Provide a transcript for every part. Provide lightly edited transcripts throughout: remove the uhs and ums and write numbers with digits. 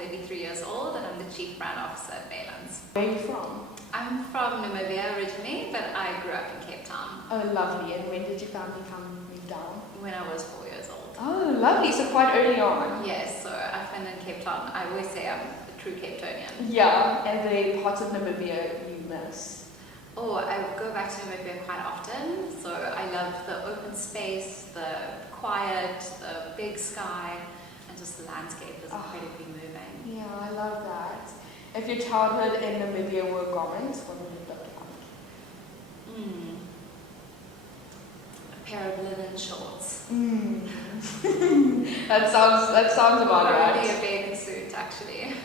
33 years old and I'm the Chief Brand Officer at Weylandts. Where are you from? I'm from Namibia originally, but I grew up in Cape Town. Oh, lovely. And when did your family come move down? When I was 4 years old. Oh, lovely. So quite early on. Yes, so I've been in Cape Town. I always say I'm a true Cape Townian. Yeah, and the parts of Namibia you miss? Oh, I go back to Namibia quite often. So I love the open space, the quiet, the big sky, and just the landscape is incredibly moving. Yeah, I love that. If your childhood in Namibia were garments, what would it look like? A pair of linen shorts. That sounds about right. Probably a bathing suit, actually.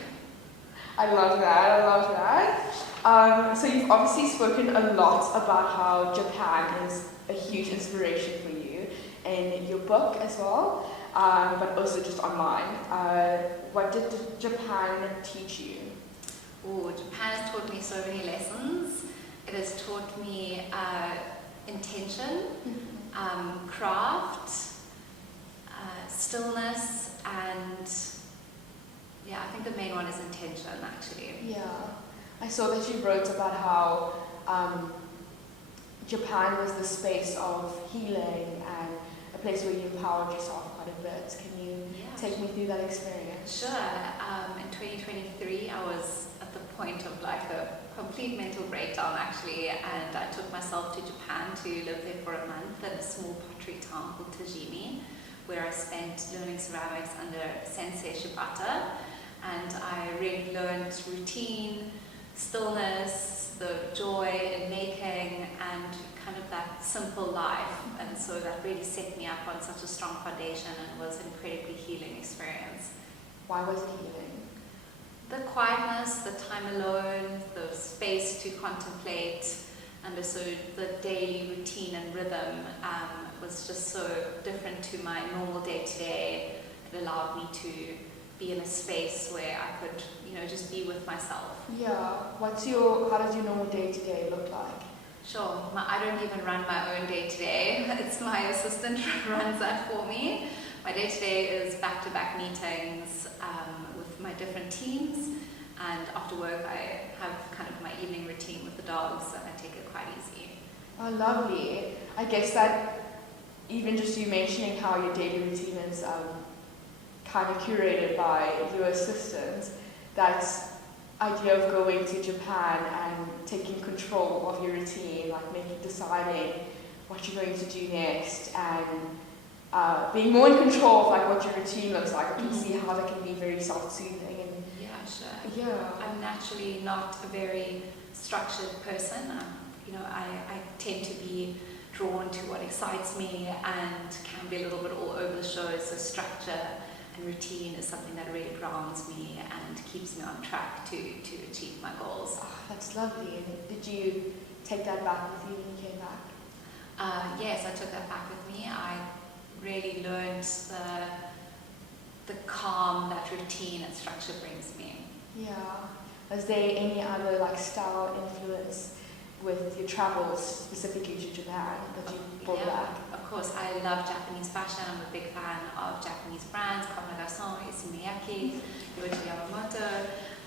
I love that. So you've obviously spoken a lot about how Japan is a huge inspiration for you in your book as well, but also just online. What did Japan teach you? Oh, Japan has taught me so many lessons. It has taught me intention, craft, stillness, and yeah, I think the main one is intention actually. Yeah, I saw that you wrote about how Japan was the space of healing and a place where you empowered yourself quite a bit. Can you take me through that experience? Sure. In 2023, I was at the point of like a complete mental breakdown actually, and I took myself to Japan to live there for a month in a small pottery town called Tajimi, where I spent learning ceramics under Sensei Shibata, and I really learned routine, stillness, the joy in making, and kind of that simple life. And so that really set me up on such a strong foundation and was an incredibly healing experience. Why was it healing? The quietness, the time alone, the space to contemplate, and also the daily routine and rhythm was just so different to my normal day-to-day. It allowed me to be in a space where I could, just be with myself. Yeah. How does your normal day-to-day look like? Sure. I don't even run my own day-to-day. It's my assistant who runs that for me. My day-to-day is back-to-back meetings with my different teams, and after work I have kind of my evening routine with the dogs, and I take it quite easy. Oh, lovely. I guess that even just you mentioning how your daily routine is kind of curated by your assistant, that idea of going to Japan and taking control of your routine, like deciding what you're going to do next, and being more in control of like what your routine looks like. I can see how that can be very self-soothing. And yeah, sure. Yeah. I'm naturally not a very structured person. I tend to be drawn to what excites me and can be a little bit all over the show. So structure and routine is something that really grounds me and keeps me on track to achieve my goals. Oh, that's lovely. And did you take that back with you when you came back? Yes, I took that back with me. I really learned the calm that routine and structure brings me. Yeah. Was there any other style influence with your travels, specifically to Japan, that you brought back? Of course, I love Japanese fashion. I'm a big fan of Japanese brands, Comme des Garçons, Miyake, Yohji Yamamoto,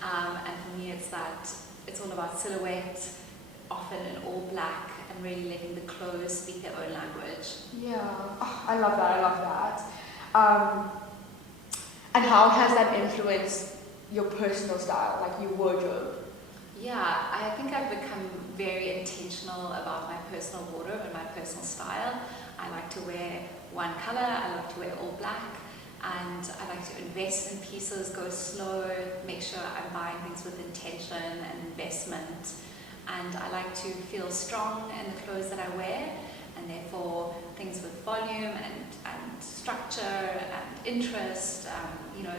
and for me it's all about silhouette, often in all black, and really letting the clothes speak their own language. Yeah, I love that. And how has that influenced your personal style, like your wardrobe? Yeah, I think I've become very intentional about my personal wardrobe and my personal style. I like to wear one color, I like to wear all black, and I like to invest in pieces, go slow, make sure I'm buying things with intention and investment. And I like to feel strong in the clothes that I wear, and therefore things with volume and structure and interest,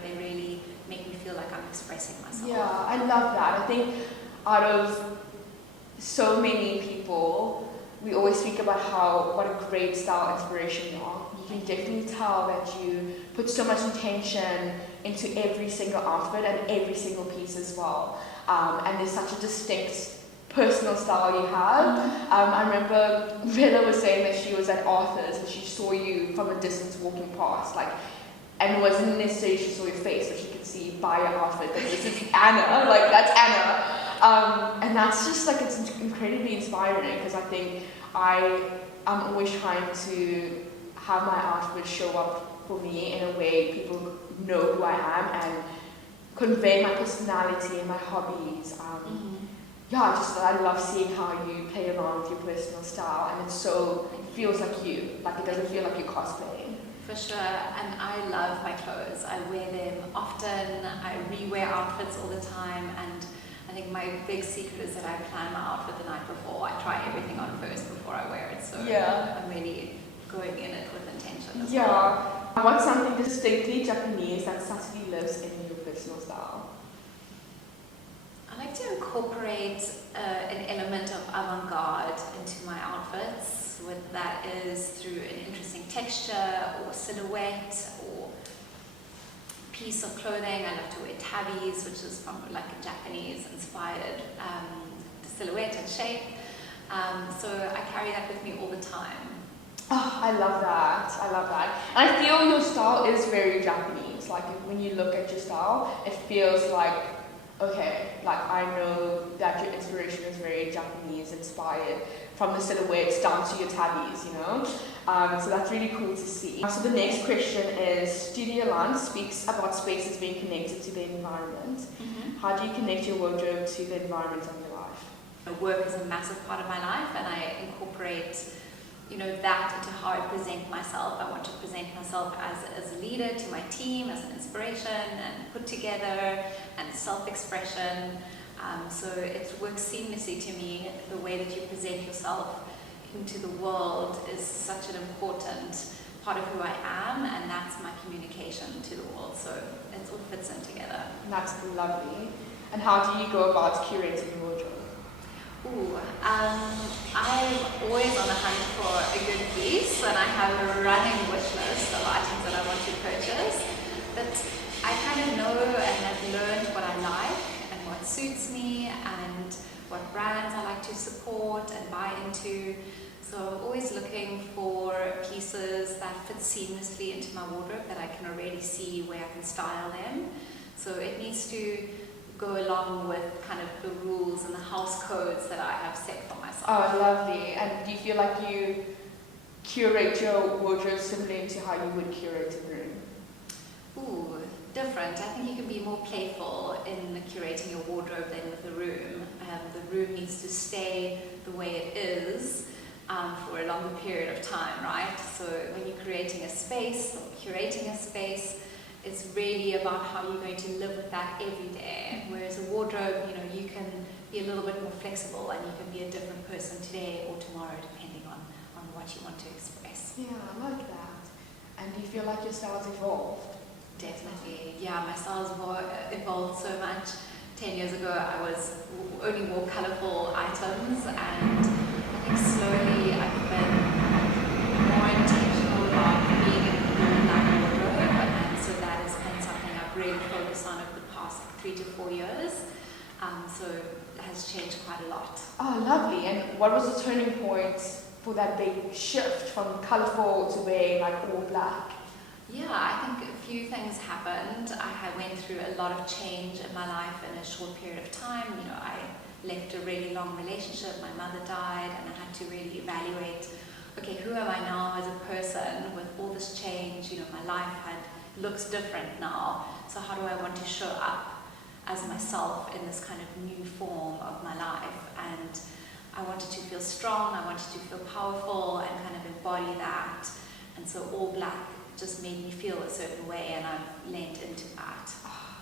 they really make me feel like I'm expressing myself. Yeah, I love that. I think out of so many people, we always speak about what a great style inspiration you are. You can definitely tell that you put so much intention into every single outfit and every single piece as well. And there's such a distinct personal style you have. I remember Bella was saying that she was at Arthur's and she saw you from a distance walking past, and it wasn't necessarily she saw your face, but she could see by your outfit that this is Anna, like that's Anna. And that's just like, it's incredibly inspiring because I think I'm always trying to have my outfit show up for me in a way people know who I am and convey my personality and my hobbies. Yeah, I love seeing how you play around with your personal style, and it feels like you, like it doesn't feel like you're cosplaying. For sure, and I love my clothes. I wear them often, I rewear outfits all the time, and I think my big secret is that I plan my outfit the night before. I try everything on first before I wear it, so I'm really going in it with intention as well. What's something distinctly Japanese that subtly lives in your personal style? I like to incorporate an element of avant-garde into my outfits, whether that is through an interesting texture or silhouette or piece of clothing. I love to wear tabis, which is from like a Japanese inspired silhouette and shape. So I carry that with me all the time. Oh, I love that. And I feel your style is very Japanese. Like when you look at your style, it feels like, okay, like I know that your inspiration is very Japanese inspired from the silhouettes down to your tabbies, you know? So that's really cool to see. So the next question is, Weylandt speaks about spaces being connected to the environment. How do you connect your wardrobe to the environment of your life? Work is a massive part of my life, and I incorporate that into how I present myself. I want to present myself as a leader to my team, as an inspiration and put together and self-expression. So it works seamlessly to me. The way that you present yourself into the world is such an important part of who I am, and that's my communication to the world. So it all fits in together. That's lovely. And how do you go about curating your wardrobe? I'm always on the hunt for a good piece, and I have a running wish list of items that I want to purchase. But I kind of know and have learned what I like and what suits me and what brands I like to support and buy into. So I'm always looking for pieces that fit seamlessly into my wardrobe, that I can already see where I can style them. So it needs to go along with kind of the rules and the house codes that I have set for myself. Oh, lovely. And do you feel like you curate your wardrobe similarly to how you would curate a room? Different. I think you can be more playful in curating your wardrobe than with the room. The room needs to stay the way it is for a longer period of time, right? So when you're creating a space or curating a space, it's really about how you're going to live with that every day. Whereas a wardrobe, you can be a little bit more flexible and you can be a different person today or tomorrow, depending on what you want to express. Yeah, I like that. And do you feel like your style's evolved? Definitely. Yeah, my style's evolved so much. 10 years ago, I only wore colourful items, and I think slowly I've been more intentional about being in that wardrobe, and so that has been something I've really focused on over the past 3 to 4 years. So it has changed quite a lot. Oh, lovely. And what was the turning point for that big shift from colourful to wearing like all black? Yeah, I think a few things happened. I went through a lot of change in my life in a short period of time. I left a really long relationship. My mother died, and I had to really evaluate, okay, who am I now as a person with all this change? My life looks different now. So how do I want to show up as myself in this kind of new form of my life? And I wanted to feel strong. I wanted to feel powerful and kind of embody that. And so all black just made me feel a certain way, and I've leaned into that.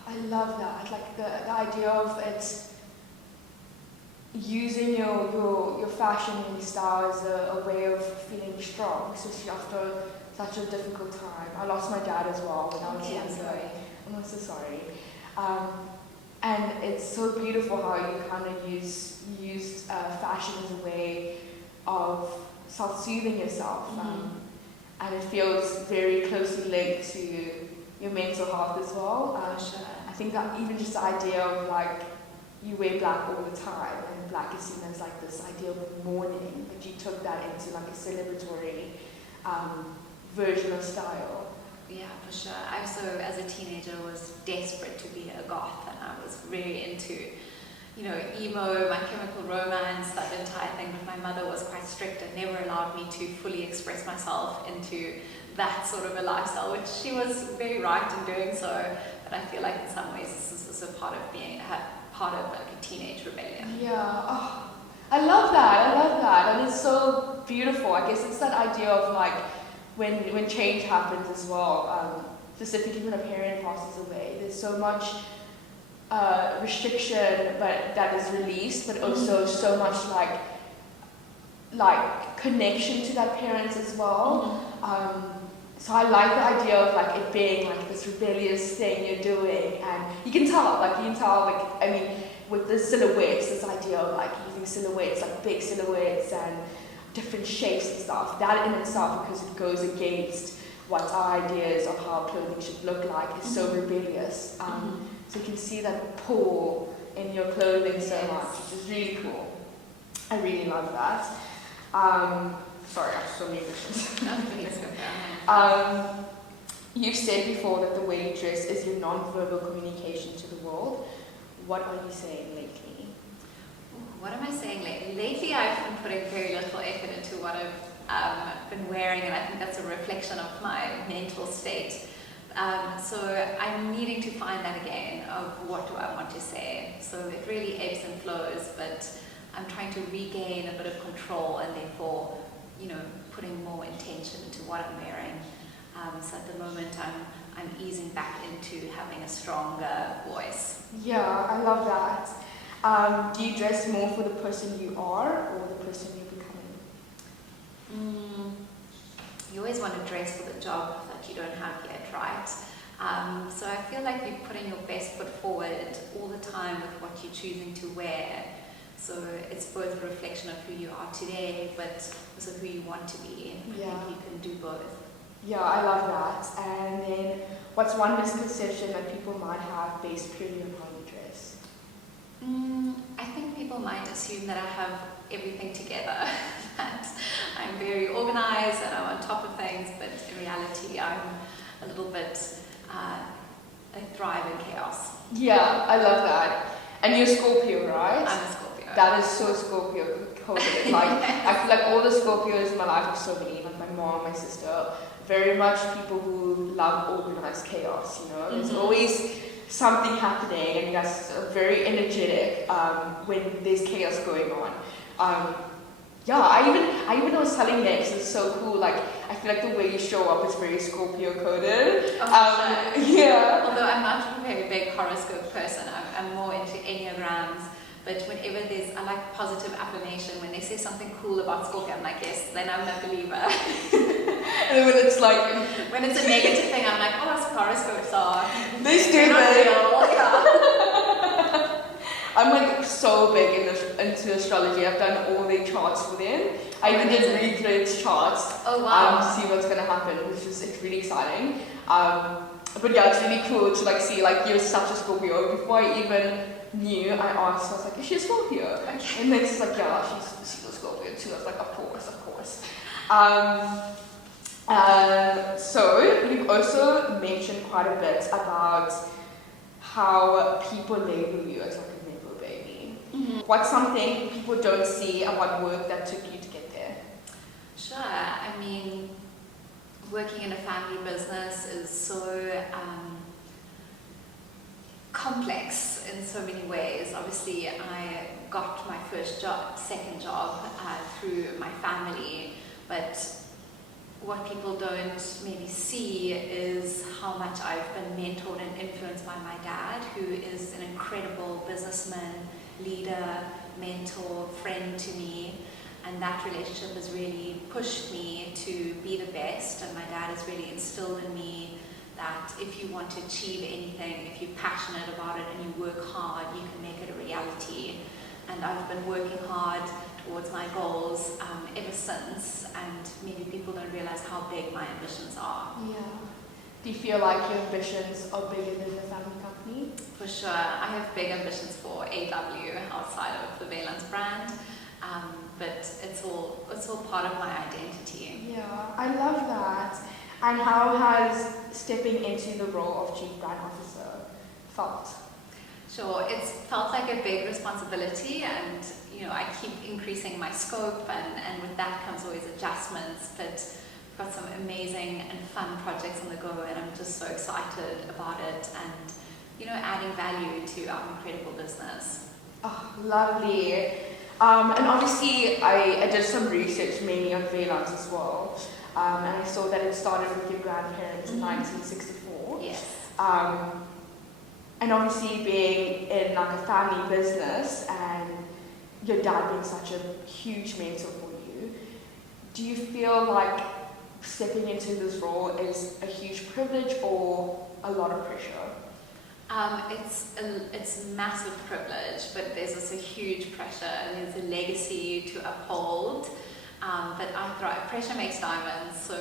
I love that. Like the idea of it, using your fashion and your style as a way of feeling strong, especially after such a difficult time. I lost my dad as well when I was younger. I'm sorry. I'm so sorry. And it's so beautiful how you kind of used fashion as a way of self-soothing yourself. And it feels very closely linked to your mental health as well. Sure. I think that even just the idea of like, you wear black all the time, and black is seen as like this idea of mourning, but you took that into like a celebratory version of style. Yeah, for sure. I also, as a teenager, was desperate to be a goth, and I was really into, emo, My Chemical Romance, that entire thing. But my mother was quite strict and never allowed me to fully express myself into that sort of a lifestyle, which she was very right in doing so. But I feel like in some ways this is also part of being part of like a teenage rebellion. Yeah. Oh, I love that, and it's so beautiful. I guess it's that idea of like when change happens as well. Specifically when a parent passes away, there's so much restriction, but that is released, but also so much like connection to that parent as well. So I like the idea of like it being like this rebellious thing you're doing, and you can tell, I mean, with the silhouettes, this idea of like using silhouettes, like big silhouettes and different shapes and stuff, that in itself, because it goes against what our ideas of how clothing should look like, is so rebellious. So you can see that pull in your clothing so much, which is really cool. I really love that. Sorry, I have so many questions. You've said before that the way you dress is your non-verbal communication to the world. What are you saying lately? What am I saying lately? Lately, I've been putting very little effort into what I've been wearing, and I think that's a reflection of my mental state. So I'm needing to find that again of what do I want to say. So it really ebbs and flows, but I'm trying to regain a bit of control, and therefore, putting more intention into what I'm wearing. So at the moment, I'm easing back into having a stronger voice. Yeah, I love that. Do you dress more for the person you are or the person you're becoming? You always want to dress for the job that you don't have yet, right? So I feel like you're putting your best foot forward all the time with what you're choosing to wear. So it's both a reflection of who you are today, but also who you want to be. I think you can do both. Yeah, I love that. And then, what's one misconception that people might have based purely on how you dress? I think people might assume that I have everything together, that I'm very organized and I'm on top of things, but in reality I'm a little bit, I thrive in chaos. Yeah, I love that. And you're Scorpio, right? I'm a Scorpio. That is so Scorpio coded. Like, I feel like all the Scorpios in my life are so many, like my mom, my sister, very much people who love organized chaos, There's always something happening, and that's very energetic when there's chaos going on. I even was telling Lex, it's so cool, like, I feel like the way you show up is very Scorpio coded. Sure. Yeah. Although I'm not a very big horoscope person, I'm more into Enneagrams. But whenever I like positive affirmation, when they say something cool about Scorpio, I'm like, yes, then I'm a believer. And when it's like... when it's a negative thing, I'm like, oh, horoscopes are... They're stupid. Yeah. I'm like so big into astrology. I've done all the charts for them. I even did read charts. Oh, wow. To see what's going to happen, which is really exciting. But yeah, it's really cool to like see like you're such a Scorpio. Before I even knew, I asked, I was like, is she a Scorpio? Okay. And Lex is like, yeah, she's a Scorpio too. I was like, of course. So you've also mentioned quite a bit about how people label you as like a nepo baby. What's something people don't see about work that took you to get there? Sure. I mean, working in a family business is so complex in so many ways. Obviously, I got my second job through my family, but what people don't maybe see is how much I've been mentored and influenced by my dad, who is an incredible businessman, leader, mentor, friend to me. And that relationship has really pushed me to be the best. And my dad has really instilled in me that if you want to achieve anything, if you're passionate about it and you work hard, you can make it a reality. And I've been working hard towards my goals ever since, and maybe people don't realize how big my ambitions are. Yeah. Do you feel like your ambitions are bigger than the family company? For sure. I have big ambitions for AW outside of the Weylandts brand, but it's all part of my identity. Yeah, I love that. And how has stepping into the role of Chief Brand Officer felt? Sure, it's felt like a big responsibility, and I keep increasing my scope, and with that comes always adjustments, but I've got some amazing and fun projects on the go, and I'm just so excited about it, and adding value to our incredible business. Oh, lovely. And obviously I did some research mainly on Weylandt as well, and I saw that it started with your grandparents in 1964. Yes. And obviously being in like a family business and your dad being such a huge mentor for you, do you feel like stepping into this role is a huge privilege or a lot of pressure? It's massive privilege, but there's also huge pressure, and there's a legacy to uphold. But I thrive. Pressure makes diamonds, so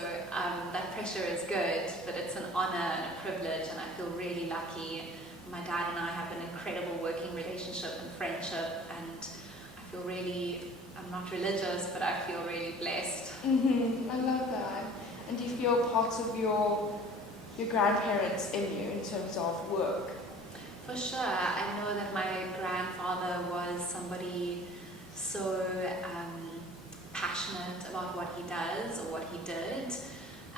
that pressure is good, but it's an honor and a privilege, and I feel really lucky. My dad and I have an incredible working relationship and friendship, and I feel really, I'm not religious, but I feel really blessed. I love that. And do you feel parts of your grandparents in you in terms of work? For sure. I know that my grandfather was somebody so passionate about what he does or what he did,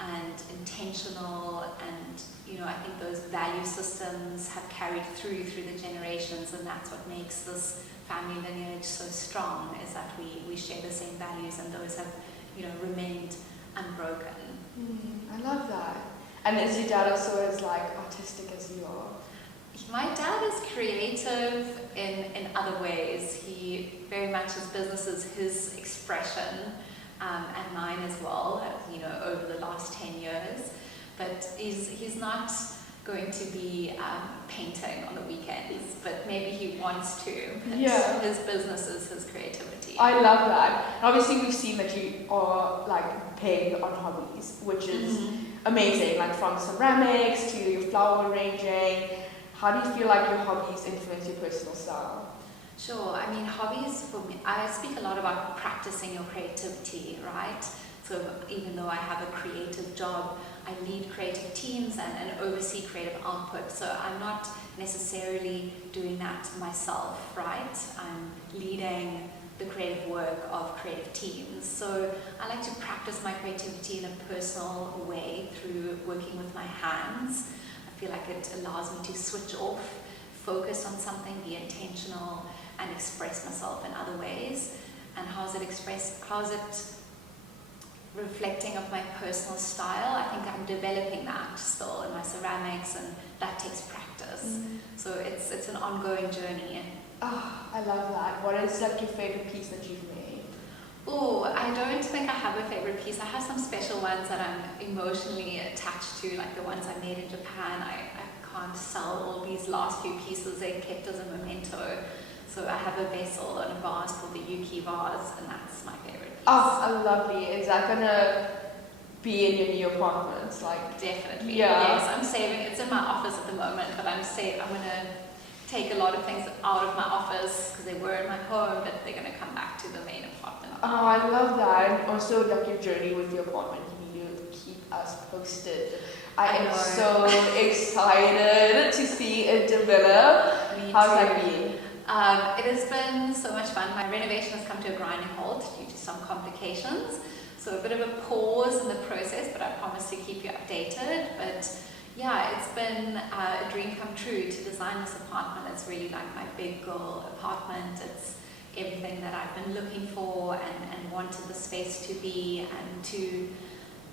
and intentional, and I think those value systems have carried through the generations, and that's what makes this family lineage so strong, is that we share the same values, and those have remained unbroken. I love that. And is your dad also as like artistic as you are? My dad is creative in other ways. He very much, his business is his expression, and mine as well, over the last 10 years. But he's not going to be painting on the weekends, but maybe he wants to. Yeah. His business is his creativity. I love that. And obviously we've seen that you are like big on hobbies, which is amazing, like from ceramics to your flower arranging. How do you feel like your hobbies influence your personal style? Sure. I mean, hobbies for me, I speak a lot about practicing your creativity, right? So even though I have a creative job, I lead creative teams and oversee creative output. So I'm not necessarily doing that myself, right? I'm leading the creative work of creative teams. So I like to practice my creativity in a personal way through working with my hands. I feel like it allows me to switch off, focus on something, be intentional, and express myself in other ways. And how is it reflecting of my personal style? I think I'm developing that still in my ceramics, and that takes practice. So it's an ongoing journey. Oh, I love that. What is like your favorite piece that you've made? Oh, I don't think I have a favorite piece. I have some special ones that I'm emotionally attached to, like the ones I made in Japan. I can't sell all these last few pieces. They're kept as a memento. So I have a vessel and a vase called the Yuki vase, and that's my favorite piece. Oh, lovely. Is that gonna be in your new apartment? Like, definitely. Yeah. Yes, I'm saving. It's in my office at the moment, but I'm gonna take a lot of things out of my office because they were in my home, but they're gonna come back to the main apartment. Oh, I love that. And also, like your journey with your apartment, you need to keep us posted. I am so excited to see it develop. How's that been? It has been so much fun. My renovation has come to a grinding halt due to some complications. So a bit of a pause in the process, but I promise to keep you updated. But yeah, it's been a dream come true to design this apartment. It's really like my big girl apartment. It's everything that I've been looking for and wanted the space to be, and to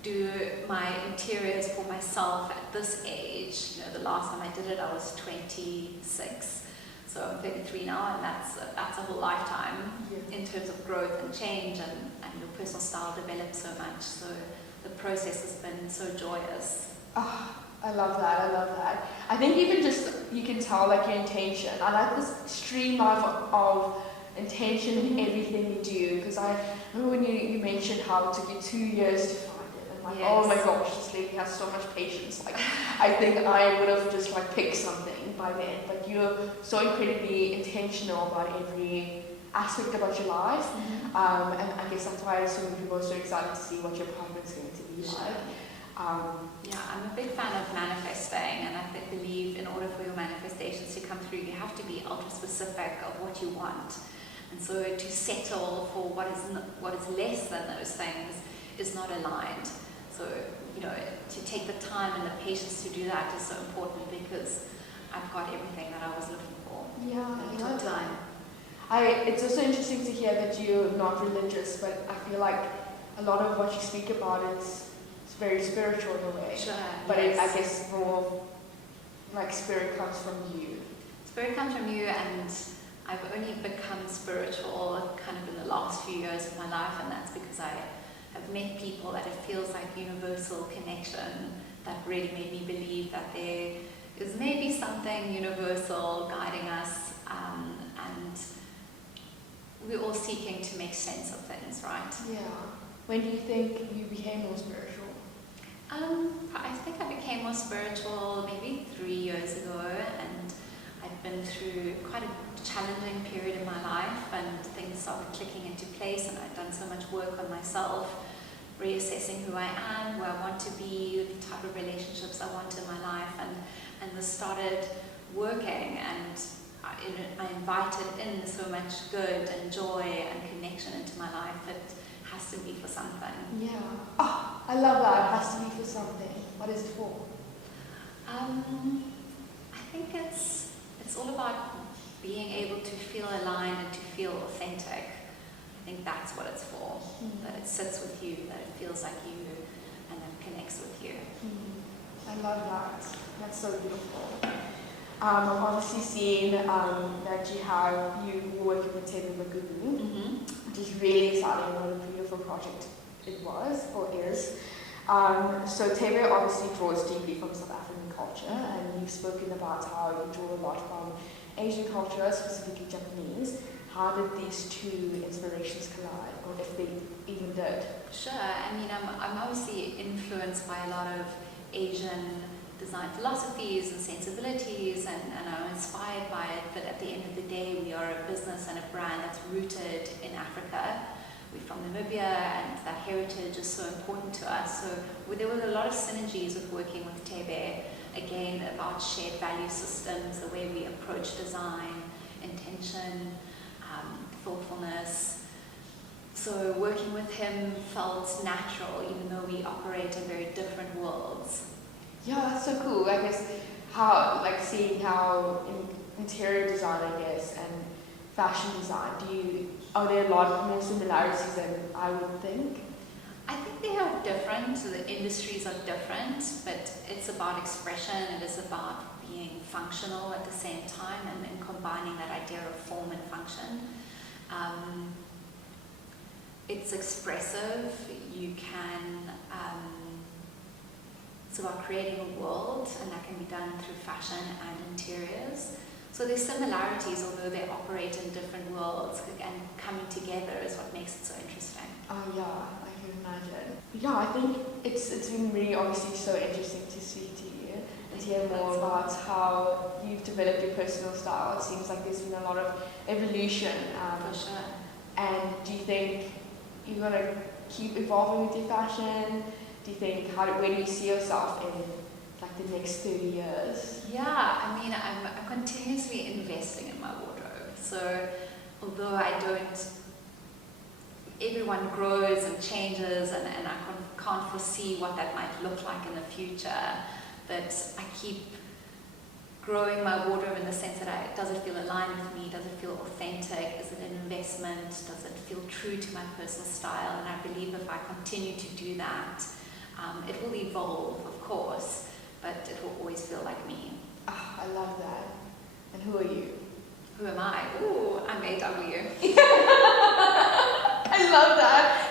do my interiors for myself at this age. The last time I did it, I was 26. So I'm 33 now, and that's a whole lifetime in terms of growth and change, and your personal style develops so much. So the process has been so joyous. Oh, I love that. I think even just, you can tell like your intention. I like this streamline of intention in everything you do, because I remember when you mentioned how it took you 2 years to find it, and like, Yes. Oh my gosh, this lady has so much patience. Like, I think I would have just like picked something by then, but you're so incredibly intentional about every aspect about your life, and I guess that's why so many people are so excited to see what your apartment's going to be like. Yeah, I'm a big fan of manifesting, and I believe in order for your manifestations to come through, you have to be ultra specific of what you want. And so to settle for what is less than those things is not aligned. So, to take the time and the patience to do that is so important, because I've got everything that I was looking for. Yeah, It took time. It's also interesting to hear that you're not religious, but I feel like a lot of what you speak about is very spiritual in a way. Sure. But yes. I guess more like spirit comes from you. Spirit comes from you, and I've only become spiritual kind of in the last few years of my life, and that's because I have met people that it feels like universal connection that really made me believe that there is maybe something universal guiding us, and we're all seeking to make sense of things, right? Yeah. When do you think you became more spiritual? I think I became more spiritual maybe 3 years ago, and I've been through quite a challenging period in my life, and things started clicking into place, and I've done so much work on myself, reassessing who I am, where I want to be, the type of relationships I want in my life, and this started working, and I invited in so much good and joy and connection into my life. It has to be for something. Yeah. Oh, I love that. It has to be for something. What is it for? I think it's all about being able to feel aligned and to feel authentic. I think that's what it's for. That it sits with you, that it feels like you, and that it connects with you. I love that. That's so beautiful. I've obviously seen that you working with Tebe Magugu, which is really exciting. What a beautiful project it was or is. So Tebe obviously draws deeply from South African culture, and you've spoken about how you draw a lot from Asian culture, specifically Japanese. How did these two inspirations collide, or if they even did? Sure. I mean, I'm obviously influenced by a lot of Asian design philosophies and sensibilities, and I'm inspired by it, but at the end of the day, we are a business and a brand that's rooted in Africa. We're from Namibia, and that heritage is so important to us. So there was a lot of synergies with working with Tebe, again, about shared value systems, the way we approach design, intention, thoughtfulness. So working with him felt natural, even though we operate in very different worlds. Yeah, that's so cool. I guess seeing how interior design, I guess, and fashion design, are there a lot more similarities than I would think? I think they are different, so the industries are different, but it's about expression, it is about being functional at the same time, and combining that idea of form and function. It's expressive, you can, it's about creating a world, and that can be done through fashion and interiors. So there's similarities, although they operate in different worlds, and coming together is what makes it so interesting. Oh yeah, I can imagine. Yeah, I think it's been really obviously so interesting to speak to you and hear more about how you've developed your personal style. It seems like there's been a lot of evolution. For sure. And do you think you're going to keep evolving with your fashion? Do you think, where do you see yourself in the next 30 years? Yeah, I mean, I'm continuously investing in my wardrobe. So although everyone grows and changes, and I can't foresee what that might look like in the future, but I keep growing my wardrobe in the sense that does it feel aligned with me? Does it feel authentic? Is it an investment? Does it feel true to my personal style? And I believe if I continue to do that, it will evolve, of course, but it will always feel like me. Oh, I love that. And who are you? Who am I? Ooh, I'm AW. I love that.